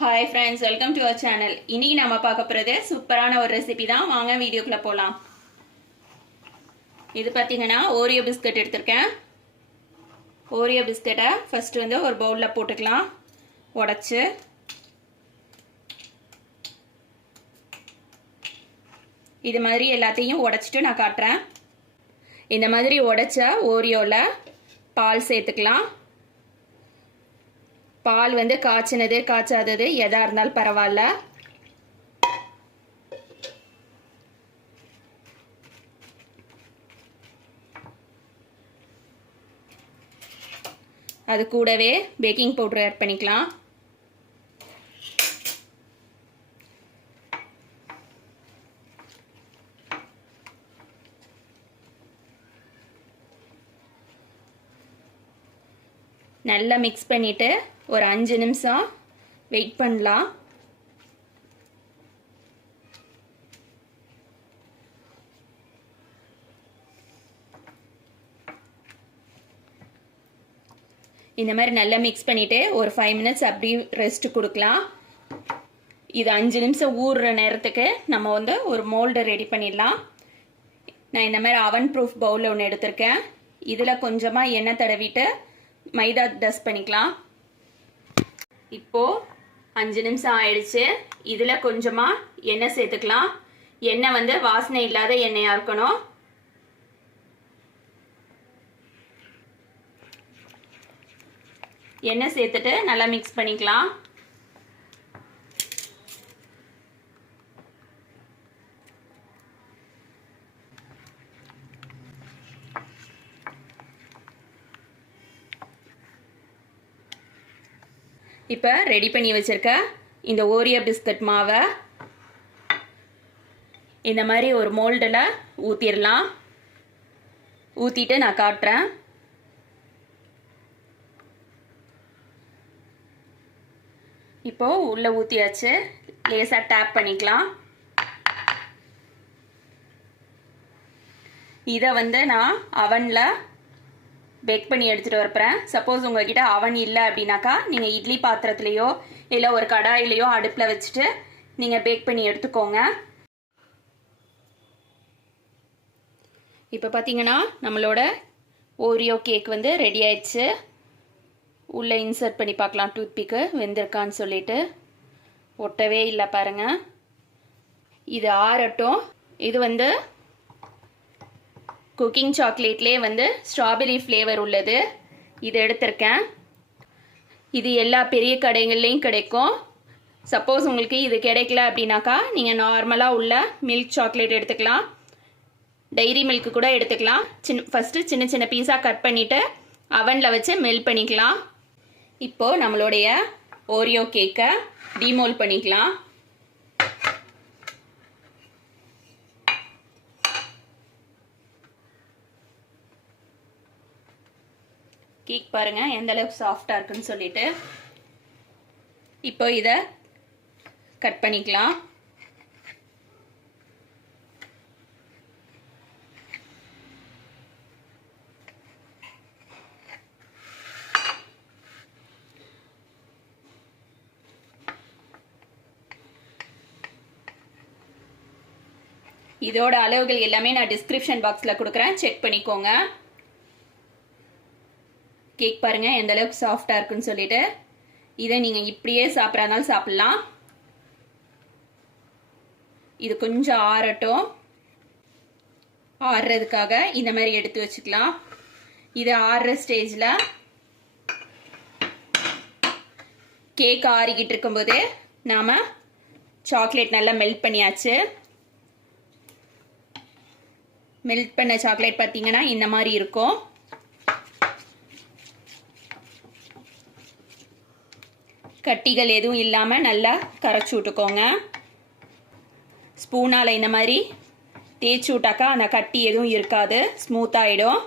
Hi friends, welcome to our channel. இன்னைக்கு நாம பார்க்க போறது சூப்பரான ஒரு ரெசிபி தான். வாங்க வீடியோக்குள்ள போலாம். இது பாத்தீங்கன்னா ஓரியோ பிஸ்கட் எடுத்துர்க்கேன். ஓரியோ பிஸ்கட்டை ஃபர்ஸ்ட் வந்து ஒரு பவுல்ல போட்டுக்கலாம். உடைச்சு இது மாதிரி எல்லாத்தையும் உடைச்சிட்டு நான் காட்டுறேன். இந்த மாதிரி உடைச்ச ஓரியோல பால் சேர்த்துக்கலாம். பால் வந்து காய்ச்சினது காய்ச்சாதது எதா இருந்தாலும் பரவாயில்ல. அது கூடவே பேக்கிங் பவுடர் ஆட் பண்ணிக்கலாம். நல்லா மிக்ஸ் பண்ணிட்டு ஒரு 5 நிமிஷம் வெயிட் பண்ணலாம். இந்த மாதிரி நல்லா மிக்ஸ் பண்ணிட்டு ஒரு 5 மினிட்ஸ் அப்படி ரெஸ்ட் கொடுக்கலாம். இது 5 நிமிஷம் ஊறுற நேரத்துக்கு நம்ம வந்து ஒரு மோல்டு ரெடி பண்ணிடலாம். நான் இந்த மாதிரி அவன் ப்ரூஃப் பவுல் ஒன்று எடுத்திருக்கேன். இதில் கொஞ்சமாக எண்ணெய் தடவிட்டு மைதா டஸ்ட் பண்ணிக்கலாம். இப்போ 5 நிமிஷம் ஆயிடுச்சு. இதில் கொஞ்சமாக எண்ணெய் சேர்த்துக்கலாம். எண்ணெய் வந்து வாசனை இல்லாத எண்ணெயாக இருக்கணும். எண்ணெய் சேர்த்துட்டு நல்லா மிக்ஸ் பண்ணிக்கலாம். இப்போ ரெடி பண்ணி வச்சிருக்க இந்த ஓரியோ பிஸ்கட் மாவை இந்த மாதிரி ஒரு மோல்டில் ஊற்றிடலாம். ஊற்றிட்டு நான் காட்டுறேன். இப்போ உள்ளே ஊற்றியாச்சு. லேசாக டேப் பண்ணிக்கலாம். இதை வந்து நான் அவனில் பேக் பண்ணி எடுத்துகிட்டு வரப்போகிறேன். சப்போஸ் உங்கள்கிட்ட அவன் இல்லை அப்படின்னாக்கா நீங்கள் இட்லி பாத்திரத்துலேயோ இல்லை ஒரு கடாயிலையோ அடுப்பில் வச்சுட்டு நீங்கள் பேக் பண்ணி எடுத்துக்கோங்க. இப்போ பார்த்தீங்கன்னா நம்மளோட ஓரியோ கேக் வந்து ரெடி ஆயிடுச்சு. உள்ளே இன்சர்ட் பண்ணி பார்க்கலாம் டூத்பிக்கு வெந்திருக்கான்னு சொல்லிட்டு. ஒட்டவே இல்லை பாருங்கள். இது ஆறட்டும். இது வந்து குக்கிங் சாக்லேட்லேயே வந்து ஸ்ட்ராபெரி ஃப்ளேவர் உள்ளது. இது எடுத்திருக்கேன். இது எல்லா பெரிய கடைகள்லேயும் கிடைக்கும். சப்போஸ் உங்களுக்கு இது கிடைக்கல அப்படின்னாக்கா நீங்கள் நார்மலாக உள்ள மில்க் சாக்லேட் எடுத்துக்கலாம். டைரி மில்க்கு கூட எடுத்துக்கலாம். ஃபஸ்ட்டு சின்ன சின்ன பீஸாக கட் பண்ணிவிட்டு அவனில் வச்சு மெல்ட் பண்ணிக்கலாம். இப்போது நம்மளுடைய ஓரியோ கேக்கை டிமோல்ட் பண்ணிக்கலாம். கேக் பாருங்க எந்த அளவுக்கு சாஃப்டா இருக்குன்னு சொல்லிட்டு. இப்போ இதை கட் பண்ணிக்கலாம். இதோட அளவுகள் எல்லாமே நான் டிஸ்கிரிப்ஷன் பாக்ஸில் கொடுக்குறேன், செக் பண்ணிக்கோங்க. கேக் பாருங்க எந்த அளவுக்கு சாஃப்டா இருக்குன்னு சொல்லிட்டு. இதை நீங்க இப்படியே சாப்பிட்றதுனாலும் சாப்பிடலாம். இது கொஞ்சம் ஆறட்டும். ஆறுறதுக்காக இந்த மாதிரி எடுத்து வச்சுக்கலாம். இது ஆறுற ஸ்டேஜில் கேக் ஆறிக்கிட்டு இருக்கும்போதே நாம சாக்லேட் நல்லா மெல்ட் பண்ணியாச்சு. மெல்ட் பண்ண சாக்லேட் பார்த்தீங்கன்னா இந்த மாதிரி இருக்கும். கட்டிகள் எதுவும் இல்லாமல் நல்லா கரைச்சி விட்டுக்கோங்க. ஸ்பூனால் இந்த மாதிரி தேய்ச்சி விட்டாக்கா அந்த கட்டி எதுவும் இருக்காது, ஸ்மூத்தாகிடும்.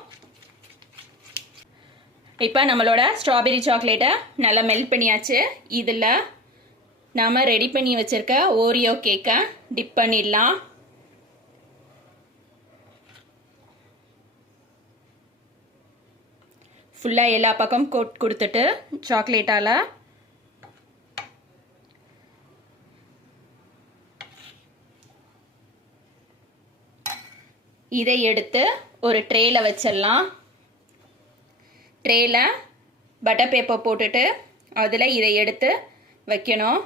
இப்போ நம்மளோட ஸ்ட்ராபெரி சாக்லேட்டை நல்லா மெல்ட் பண்ணியாச்சு. இதில் நாம் ரெடி பண்ணி வச்சுருக்க ஓரியோ கேக்கை டிப் பண்ணிடலாம். ஃபுல்லாக எல்லா பக்கம் கோட் கொடுத்துட்டு சாக்லேட்டால் இதை எடுத்து ஒரு ட்ரேயில் வச்சிடலாம். ட்ரேயில் பட்டர் பேப்பர் போட்டுட்டு அதில் இதை எடுத்து வைக்கணும்.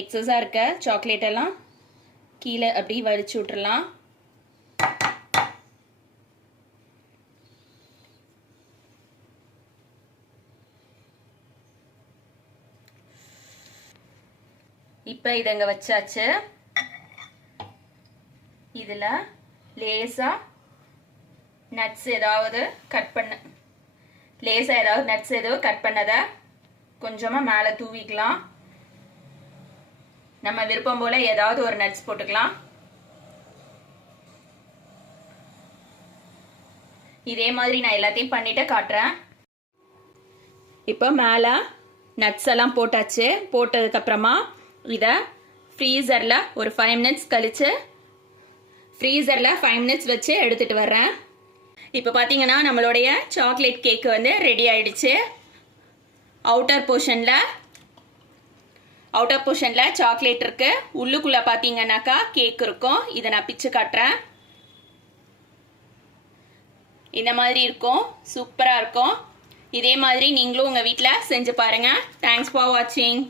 எக்ஸஸாக இருக்க சாக்லேட் எல்லாம் கீழே அப்படி வடிச்சு விட்டுறலாம். இப்போ இதங்க வச்சாச்சு. இதில் லேசாக நட்ஸ் ஏதாவது கட் பண்ணதை கொஞ்சமாக மேலே தூவிக்கலாம். நம்ம விருப்பம் போல ஏதாவது ஒரு நட்ஸ் போட்டுக்கலாம். இதே மாதிரி நான் எல்லாத்தையும் பண்ணிட்டு காட்டுறேன். இப்போ மேலே நட்ஸ் எல்லாம் போட்டாச்சு. போட்டதுக்கப்புறமா இதை ஃப்ரீசரில் ஒரு 5 மினிட்ஸ் கழித்து ஃப்ரீசரில் 5 மினிட்ஸ் வச்சு எடுத்துகிட்டு வர்றேன். இப்போ பார்த்தீங்கன்னா நம்மளுடைய சாக்லேட் கேக்கு வந்து ரெடி ஆயிடுச்சு. அவுட்டர் போர்ஷனில் சாக்லேட் இருக்கு. உள்ளுக்குள்ளே பார்த்தீங்கன்னாக்கா கேக் இருக்கும். இதை நான் பிச்சு காட்டுறேன். இந்த மாதிரி இருக்கும். சூப்பராக இருக்கும். இதே மாதிரி நீங்களும் உங்கள் வீட்டில் செஞ்சு பாருங்கள். தேங்க்ஸ் ஃபார் வாட்சிங்.